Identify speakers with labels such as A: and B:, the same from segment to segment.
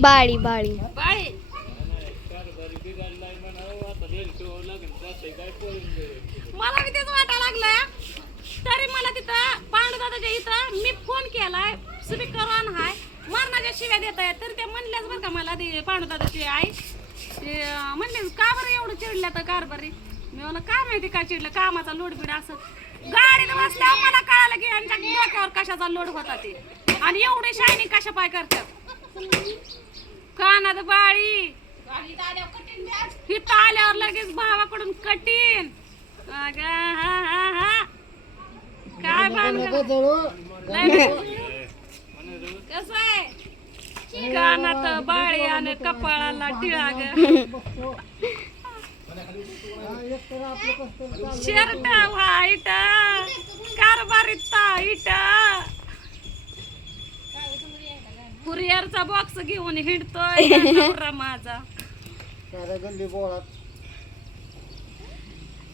A: बाळी बाळी.
B: मला बी तेच वाटा लागलं तरी मला तिथं पांडुदादाच्या इथं मी फोन केलाय. स्पीकर ऑन हाय. मरणाच्या शिव्या देत आहेत. तर ते म्हणल्याच बरं का मला ती पांडुदादाची आई. ते म्हणले का बरं एवढं चिडल्या तर कारभारी? मी मला काय माहिती काय चिडलं? कामाचा लोड बिड असं. गाडीत बसल्यावर मला कळालं की यांच्या डोक्यावर कशाचा लोड होता ते. आणि एवढे शायनिंग कशा पाय करतात? कानात बाळी. इथं आल्यावर लगेच भावाकडून कठीण. अगं, हा, हा, हा. काय कसं आहे? कानात बाळी आणि कपाळाला टिळा ग. शर्ट व्हाईट कारभारीत इट कुरिअरचा बॉक्स घेऊन हिंडतोय नवरा माझा?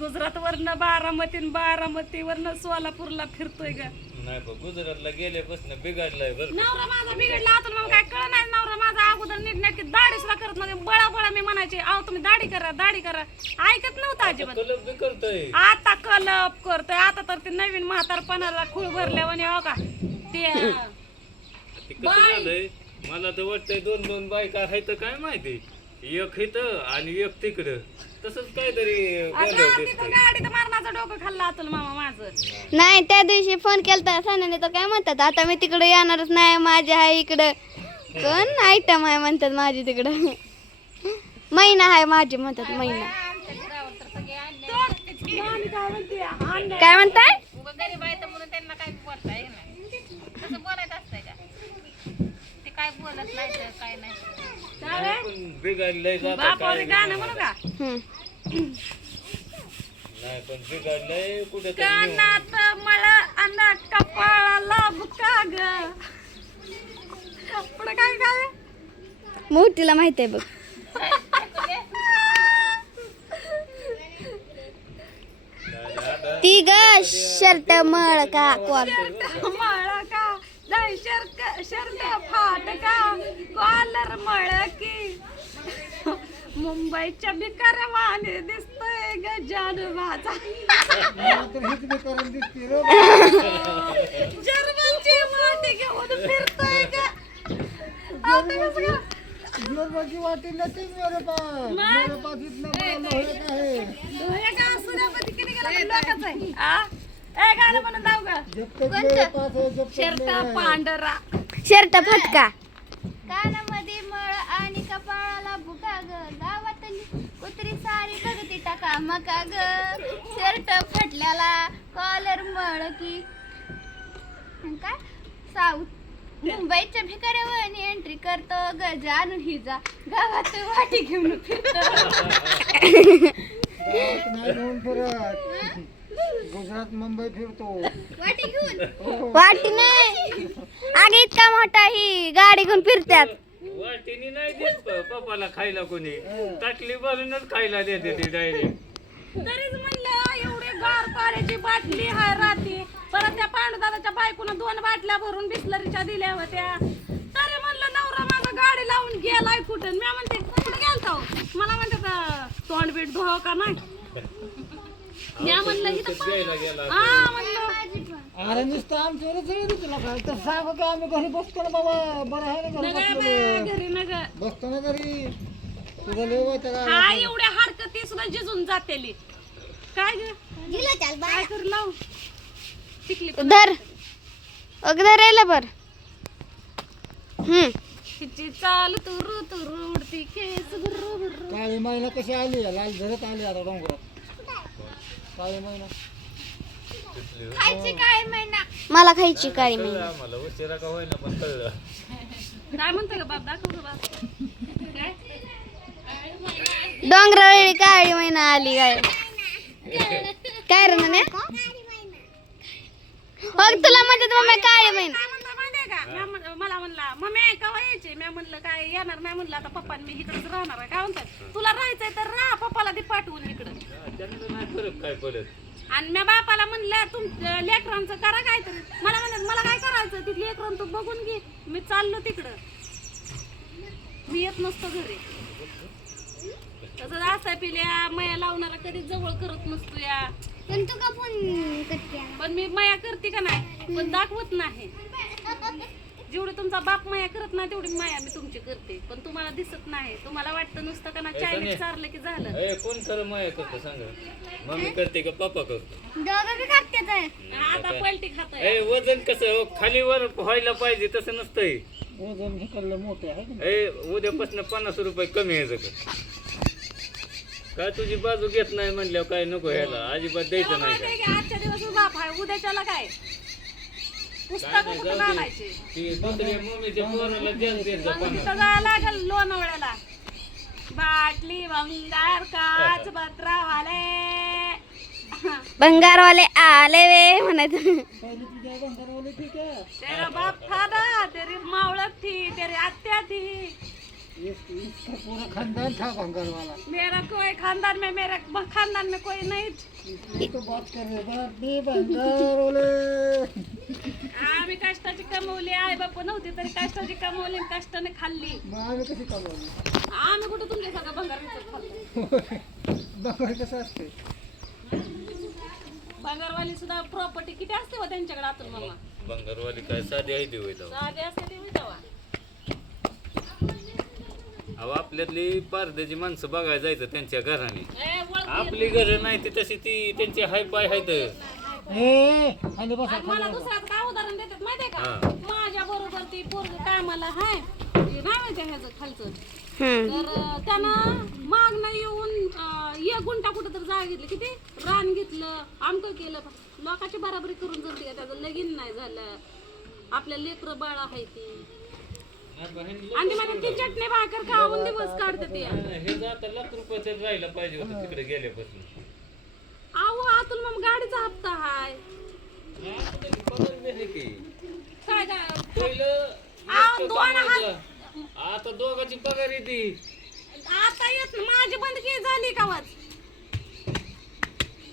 B: गुजरात वरनं बारामती बारामती वरनं सोलापूरला फिरतोय ग.
C: नाही बघ गुजरातला गेल्यापासून बिघडलाय बरं
B: नवरा माझा बिघडला आता मग काय कळ नाही नवरा माझा अगोदर नीटनेटकी दाढी सुद्धा करत नव्हते. बळा बळा मी म्हणायचे अहो तुम्ही दाढी करा दाढी करा. ऐकत नव्हतं अजिबात.
C: कलम बी करतोय.
B: आता कलप करतोय. आता तर ते नवीन म्हातारपणाला खूळ भरल्यावर हो का? ते
C: ते कसं झालंय. मला तर वाटतंय दोन दोन बायका आहेत काय माहिती? एक इथं आणि एक तिकडं. तसंच काहीतरी गोंधळ
B: आता तिथं
C: दिसतोय.
B: गाडीत मारण्याचं डोकं खाल्लं अतुल मामा माझं.
A: नाही त्या दिवशी फोन केलता सान्याने तर काय म्हणतात आता मी तिकडे येणारच नाही माझ्या आहे इकडं. कोण आयटम आहे म्हणतात माझी तिकडं. महिना आहे माझी म्हणतात महिना.
B: मामी काय म्हणते.
A: काय म्हणताय
D: गरीब आहे तर म्हणून त्यांना काय बोलताय नाही तसं बोलायचं काय बोलत नाही तर काय नाही.
B: चालेल?
C: पण बिघडलंय जाता
B: बापावर
C: काय
B: गाणं म्हणू. का?
A: हम्म.
C: नाही पण बिघडलंय कुठे
B: कानात मळ अन कपाळाला बुका ग? पुढे काय काय
A: मोठीला माहीत आहे बघ ती ग शर्ट मळ का कॉल
B: मळ का? शर्ट शर्ट फाटका कॉलर मळकी मुंबईच्या भिकारवाने दिसतोय ग जानू माझा जर्मनची वाटी घेऊन फिरतोय ग युरोपची वाटी नसेल आता कसं ग? लोहे का सूर्यापती किती गेला पण लोकच आहे ए गाणं म्हणून लाव ग शर्ट पांढरा
A: शर्ट फटका
E: कानामध्ये मळ आणि कपाळाला भुका ग गावातली कुत्री सारी बघती टाका मका ग शर्ट फटल्याला कॉलर मळ की काय साऊथ मुंबईच्या भिकाऱ्यावर एंट्री करतो ग जानू हिजा गावात वाटी घेऊन फिरतो
F: गुजरात मुंबई फिरतो.
E: वाटी घेऊन?
A: वाटी नाही. आगे इतका मोठा ही गाडी घेऊन फिरतात
C: वाटीने नाही देत प- पप्पाला खायला कोणी. ताटली भरूनच खायला देते ती डायरेक्ट
B: तरीच म्हणलं एवढे गार पाण्याची बाटली हाय राहते परत त्या पांडुदादाच्या बायकोनं दोन बाटल्या भरून बिस्लरीच्या दिल्या होत्या. तरी म्हणलं नवरा माझा गाडी लावून गेलाय कुठं? मी म्हणते कुठं गेलता हो? मला म्हणते "तर तोंड बीट धुवावं का नाही? म्हणलं इथं पा-
C: घ्यायला गेला
B: हा म्हणलं.
F: अरे नुसतं आमच्यावरच जळली तुला काय? तर सांग का आम्ही घरी बसतो ना बाबा. बरं आहे ना घरी बसलेलं. बसतो ना घरी. तुझं
B: हा एवढ्या हाडकं ती सुद्धा जिजून जातेली. काय ग? काय कर लाव? टिकली पण
A: धर अगदर बर. हम्म.
B: तिची चाल तुरु तुरु उडती केस गुर्रु
F: काळी महिना कशी आली? लाल झरत आली आता डोंगरात. काळी महिना.
E: खायची काय महिना.
A: मला खायची काळी मी
C: कळलं आम्हाला उशिरा का होईना पण कळलं.
B: काय म्हणतो का बाप? दाखव गं बाप. काय?
A: डोंगरावळी काळी महिना आली काय काय रे म्हणे? हो तुला म्हणतात मम्मी काळी महिना.
B: काय माहितीये का मला म्हणला मम्मी मी म्हणलं काय येणार मी म्हणलं आता पप्पा मी इकडेच राहणार आहे. काय म्हणतात? तुला राहायचंय तर राहा पप्पाला दे पाठवून इकडं.
C: त्यांना नाही फरक काय पडत.
B: आणि मी बापाला म्हणलं तुम लेकरांचं करा काहीतरी. मला म्हणत मला काय करायचं तिथली लेकरांचं बघून घे. मी चाललो तिकडं. येत नसतो घरी. तसं असं पिल्या मया लावणारा कधी जवळ करत नसतो या.
A: पण तू का फोन करते
B: पण मी माया करते का नाही? पण दाखवत नाही. जेवढी तुमचा बाप माया करत नाही तेवढी माया मी तुमची करते. पण तुम्हाला दिसत नाही. तुम्हाला वाटतं नुसतं का ना चायनीज. चारलं की झालं.
C: ए कोण खरं माया करतो सांगा मम्मी करते का पप्पा करतो?
A: दोघं बी करते तर
B: आता पलटी
C: ए वजन कसं हो, खाली वर व्हायला पाहिजे तसं नसतंय.
F: वजन हे मोठे आहे का?
C: ए उद्यापासून पन्नास रुपये कमी आहे सगळं काय तुझी बाजू घेत नाही म्हणल्यावर काय नको ह्याला अजिबात द्यायचं नाही काय
B: आजच्या दिवस बाप आहे उद्याच्याला काय? पुस्तक
C: नाही,
B: कुठं
C: जाऊ दे.
B: आणायचे.
C: ती दुसऱ्या मम्मीच्या पोराला द्यायला द्यायचं
B: मग
C: पन्नास
B: तिथं जायला लागेल लोणावळ्याला. बाटली भंगार काच पत्रावाले
A: बंगारवाले आले वे म्हणायचं
F: पहिली तुझ्या बंगारावली ठीक आहे.
B: तेरा बाप था तेरी मावळत थी तेरी आत्या थी.
F: इसका पूरा खानदान था
B: मेरा कोई खानदान में मेरे खानदान में कोई नहीं
F: इसलिए तो बात कर रहे बाप
B: आम्ही कष्टाची कमवली आई बाप नव्हती तरी कष्टाची कमवली आणि कष्टाने खाल्ली.
F: मग आम्ही कशी कमावली
B: आम्ही कुठं तुमच्या सगळं भंगार विकत खाल्लं
F: बंगार कसं असते
B: भंगारवाली सुद्धा प्रॉपर्टी किती असते हो त्यांच्याकडे आतून मामा?
C: बंगारवाली काय साधी आहे होईल
B: साधे असते ते विचावा
C: अहो आपल्यातली पारद्याची माणसं बघायला जायचं त्यांच्या घराने. आपली घर नाही ती तशी ती त्यांची हाय पाय आहेत.
F: ए खाली बसा
B: आणि मला काय उदाहरण देतात माहितीये का?
C: हा.
B: माझ्या बरोबर ती पोरग कामाला हाय. ते नाही माहिती ह्याचं खालचं.
A: हम्म.
B: तर अं, त्यानं मागणं येऊन अं, एक गुंटा कुठं तर जागा घेतली. किती? रान घेतलं आमकं केलं. लोकांची बराबरी करून जर ते त्याचं लगीन नाही झालं. आपल्या लेकरं बाळ आहे ती. आणि मला ती चटणी भाकर खाऊन दिवस काढते ते.
C: हे जाता लाख रुपये तर राहिला पाहिजे होतं तिकडे गेल्यापासून.
B: अहो आतून मग गाडीचा हप्ता हाय.
C: आता आहे
B: काय काय?
C: पहिलं
B: दोन
C: दोघाची पगार येते.
B: आता येत ना, माझी बंदकी झाली का वाच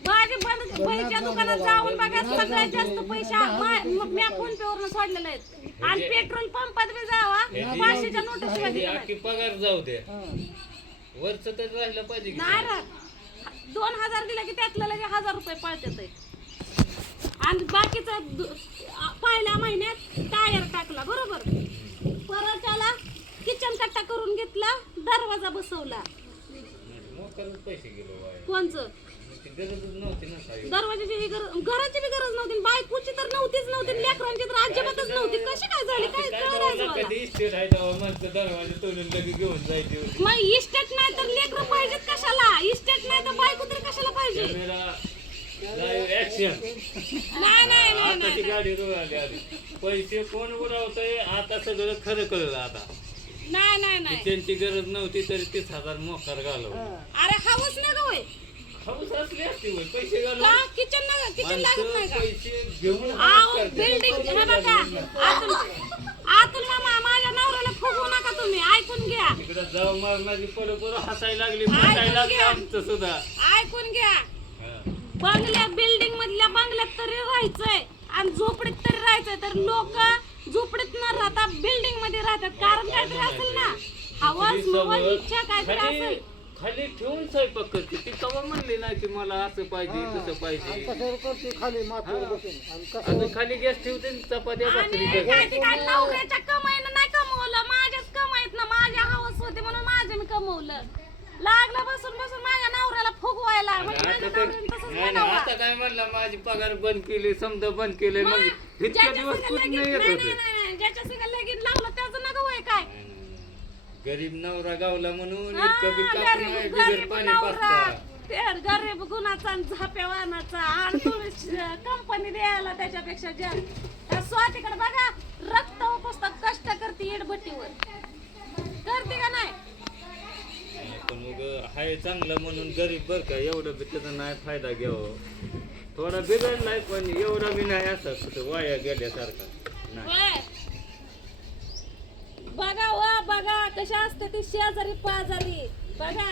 B: माझी बंद पैच्या दुकानात जाऊन बघा सगळ्यात जास्त पैसा मी फोन पे वरून सोडलेले आहेत. आणि पेट्रोल पंपात बी जावा पाचशेच्या नोटा शिवाय
C: पगार जाऊ दे. वरच तर राहिलं पाहिजे की
B: नाही राहत. दोन हजार दिले की त्यातलं लगे हजार रुपये पळतात आणि बाकीचं दु- आ- पहिल्या महिन्यात टायर टाकला बरोबर? परत त्याला किचन कट्टा करून घेतला दरवाजा बसवला.
C: मोकरच पैसे गेलो वाया
B: कोणचं?
C: ती गरजच नव्हती ना काही
B: दरवाजाची बी गरज घराची बी गरज नव्हती. बायकोची तर नव्हतीच नव्हती. लेकरांची तर अजिबातच नव्हती. कशी काय झाली? काय मला
C: कधी इस्टेट आहे तेव्हा दरवाजा तोडून लगे घेऊन जायची होती.
B: मग इस्टेट नाही तर लेकरं पाहिजेत कशाला? इस्टेट नाही तर बायको तरी कशाला पाहिजे?
C: कॅमेरा लाईव्ह ऍक्शन
B: नाही नाही नाही
C: आताची गाडी रुळाली आली पैसे कोण उडवतंय? आता सगळं खरं कळलं आता.
B: नाही नाही नाही.
C: त्यांची गरज नव्हती तरी तीस हजार मोकार घालवलं.
B: अरे हवस ना गं होय.
C: हाऊस असली असती होय. पैसे घालून
B: किचन ना किचन लागत
C: माणसं
B: नाही का?
C: पैसे घेऊन
B: आहो बिल्डिंग हे बघा. आतून आतून मामा माझ्या नवऱ्याला फुगवू नका तुम्ही. ऐकून घ्या.
C: तिकडे जाऊ मारणारी पड पड हसायला लागली. फसायला लागली आमचं सुद्धा.
B: ऐकून घ्या.
C: हा.
B: बंगल्या बिल्डिंग मधल्या बंगल्यात तरी राहायचंय. आणि झोपडीत तरी राहायचंय. तर लोक झोपडीत न राहता बिल्डिंगमध्ये राहतात. कारण काहीतरी असेल ना. हवस मवस इच्छा काहीतरी
C: खाली
B: असेल.
C: खाली ठेवून स्वयंपाक करते. ती कवा म्हणली ना की मला असं पाहिजे तसं पाहिजे.
F: करते खाली बसून आणि कसं
C: खाली गॅस ठेवते आणि चपात्या भाकरी
B: आणि
C: करते.
B: काय ते काय नवऱ्याच्या कमाईनं नाही कमवलं? माझ्याच कमाईत ना माझ्या हवस होती म्हणून माझं मी कमवलं. लागलं बसून बसून माझ्या नवऱ्याला फुगवायला. म्हणजे
C: आता
B: माझ्या
C: तर
B: नवऱ्याने तसंच
C: नाही नाही,
B: म्हणावं.
C: आता काय म्हणलं माझी पगार बंद केली समजा बंद केले मग इतक्या
B: ज्याच्या
C: दिवस कुठं नाही येत होते
B: नाही, नाही, ज्याच्या संग लगीन लावलं त्याचं नका होय काय
C: गरीब नवरा गावला म्हणून
B: हा,
C: इतकं बी कापून
B: गरीब-
C: आहे बिगर
B: गरीब
C: पाणी
B: नवरा.
C: पाचता
B: ते गरीब गुणाचा आणि झाप्या वाहनाचा. आणि तुम्ही कंपनी द्यायला त्याच्यापेक्षा जा त्या स्वातीकडे बघा रक्त पुस्तक कष्ट करते इडभट्टीवर करते का नाही?
C: पण मग हाय चांगलं म्हणून गरीब बर का एवढं बी त्याचा नाही फायदा घ्यावा. थोडा बिघडलाय पण एवढा बी नाही असं कुठं वाया गेल्यासारखा. नाही.
B: होय. बघा कशा असते ती शेजारी पाजारी. बघा.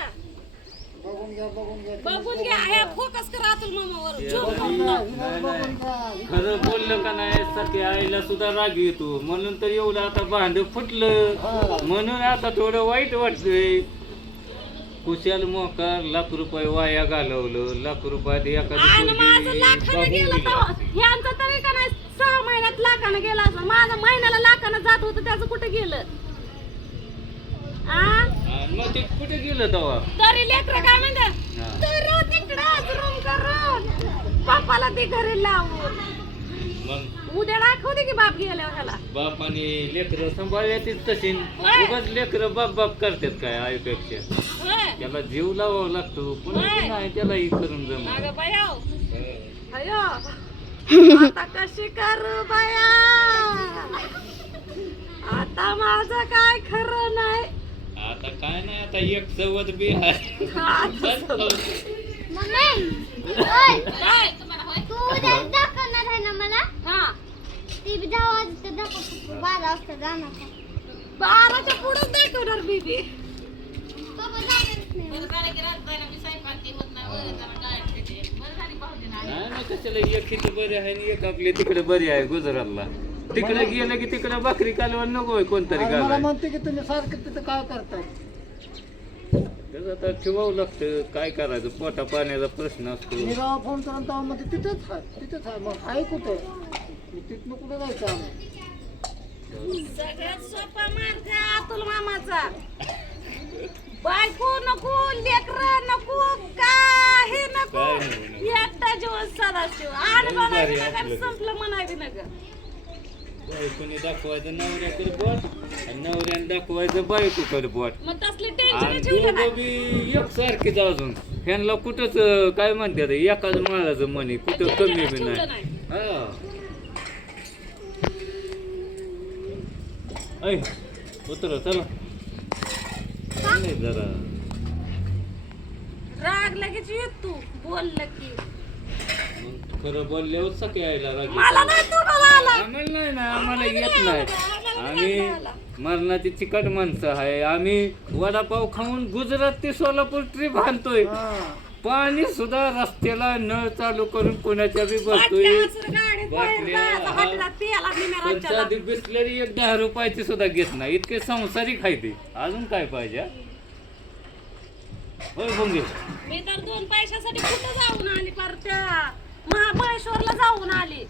F: बघून घ्या बघून घ्या.
B: बघून घ्या. फोकस करा अतुल मामावर. झोप.
C: खरं बोललं का नाही सखी आईला सुद्धा राग येतो. म्हणून तर एवढं आता भांड फुटलं. म्हणून आता थोडं वाईट वाटतंय. कुशाल मोकार लाख रुपये वाया घालवलं. लाख रुपयात एखादी
B: आणि माझं
C: पोरगी
B: लाखानं
C: बघून
B: गेलं
C: गेली.
B: तर ह्यांचं तरी का नाही? सहा महिन्यात लाखानं गेलं असं. माझं महिन्याला लाखानं जात होतं त्याचं कुठं गेलं?
C: मग ते कुठे गेलं तेव्हा?
B: तरी लेकर काय म्हणतात
C: हा.
B: तिकडं रूम करून बापाला ते घरी लावून.
C: मग?
B: उद्या की बाप गेल्यावर ह्याला.
C: बाप आणि लेकरं तशी.
B: होय.
C: उगाच लेकरं बाप बाप करतात काय आईपेक्षा.
B: होय.
C: त्याला जीव लावावा लागतो. नाही करून
B: अगं बायाव अयो. आता कशी करू बाया? आता माझं काय खरं नाही.
C: आता काय नाही आता एक चवत बी आहे.
B: हा.
E: बारा वाजता जाणार का?
B: बाराच्या पुढे दाखवणार बीबी
E: नाही.
D: बरं बरं. बरं
C: कशाला एक इथं बरी आहे आणि एक आपल्या तिकडे बरी आहे गुजरातला. तिकडे गेलं की तिकडे भाकरी कालवा नको कोणतरी
F: मला म्हणते की तुम्ही सारखं तिथं काय करताय?
C: त्याचं आता ठेवावं लागतं. काय करायचं? पोटा पाण्याचा प्रश्न असतो.
F: गावा फोन करून तेव्हा म्हणते तिथंच आहे तिथंच आहे मग आहे कुठं? मी तिथनं कुठं जायचं आम्ही
B: सगळ्यात सोपा मार्ग अतुल मामाचा. बायको नको लेकर नको काही नको.
C: काय.
B: एकटा जीवन सदाशिव. संपलं.
C: बायकोने दाखवायचं नवऱ्याकडे बोट आणि नवऱ्याने दाखवायचं बायकोकडे बोट.
B: मग तसली
C: आणि
B: टेन्शन ठेवलं
C: दोघं
B: नाही
C: बी एकसारखीच अजून. ह्यांना कुठंच अं, काय म्हणतात एकाच माळाचं म्हणे कुठं कमी बी नाही.
B: नाही.
C: हा. ऐ उतर चला. चाललंय जरा.
B: राग लगेच येत तू बोललं की.
C: मग खरं बोलल्यावर सखी यायला राग येतो.
B: मला नाही
C: आम्हाला? नाही ना आम्हाला येत नाही आम्ही मरणाची चिकट माणसं आहे. आम्ही वडापाव खाऊन गुजरात ते सोलापूर ट्रिप आणतोय. पाणी सुद्धा रस्त्याला नळ चालू करून कोणाच्या बी बसतोय
B: बाटल्या
C: हा. साधी बिसलेली एक दहा रुपयाची सुद्धा घेत नाही. इतके संसारिक आहे ते. अजून काय पाहिजे? हा? होय भोंगे.
B: मी तर दोन पैशासाठी कुठं जाऊन आली पर त्या महाबळेश्वरला जाऊन आली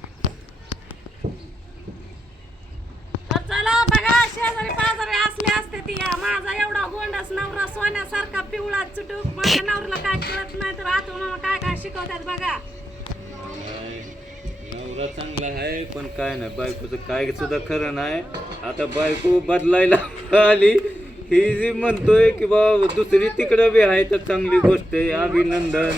B: तर चला बघा शेजारी पाजारी असले असते ती. माझा एवढा गोंडस नवरा सोन्यासारखा पिवळा चुटूक. माझ्या नवऱ्याला काय कळत नाही तर आतून काय काय शिकवतात बघा.
C: नवरा चांगला आहे पण काय नाही बायकोचं काय सुद्धा खरं नाही. आता बायको बदलायला आली. ही जी म्हणतोय की बा दुसरी तिकडं बी आहे तर चांगली गोष्ट आहे. अभिनंदन.